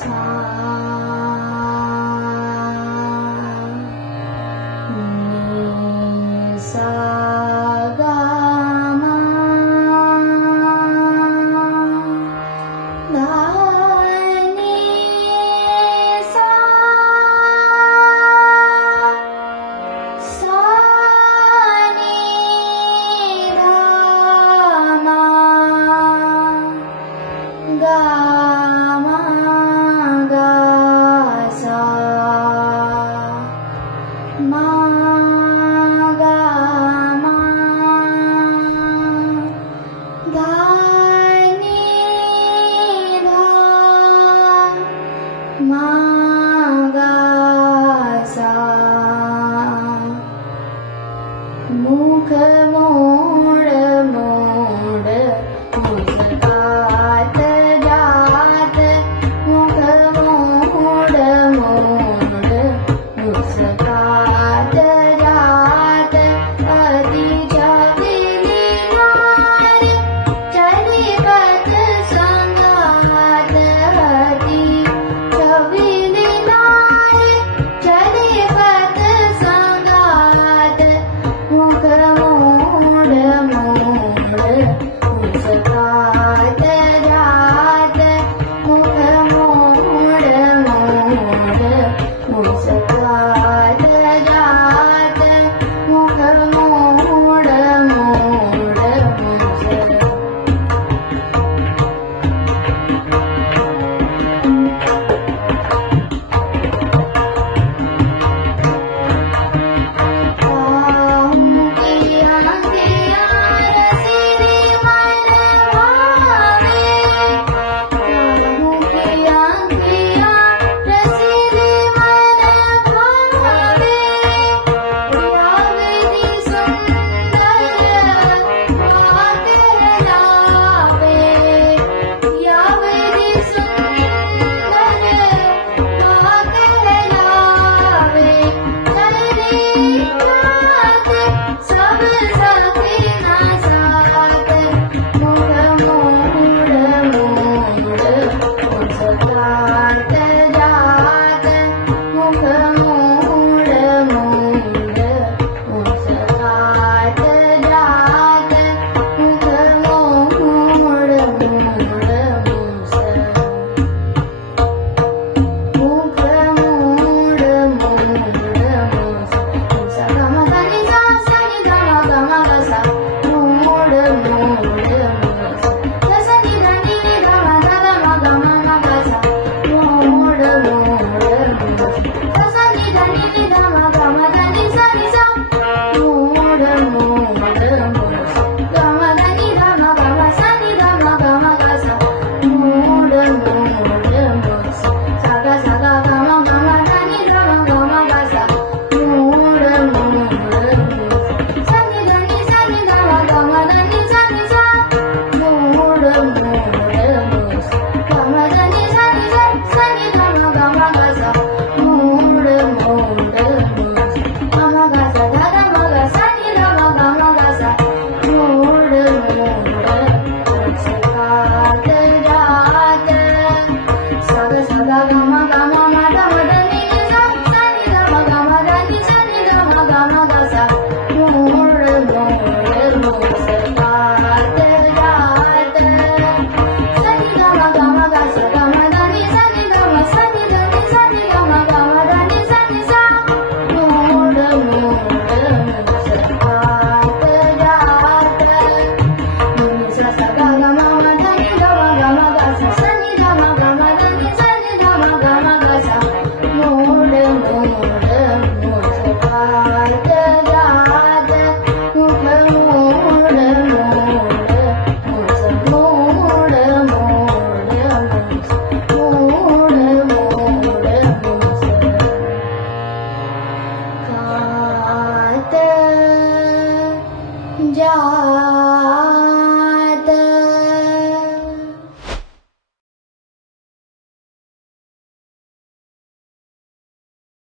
सा नी सा गा मा धा नी सा सा नी धा मा गा मा गा सा मा गा मा धा नी धा मा गा सा मुख मोड मोड मुस्कात जात मुख मोड मोड मुस्कात जात अति छबिली नारी चली पथ संगात अति छबिली नारी चली पथ संगात मुख मोड मोड मुस्कात जात मुख मोड मोड मुस्कात जात मुख मोड मोड Gama gama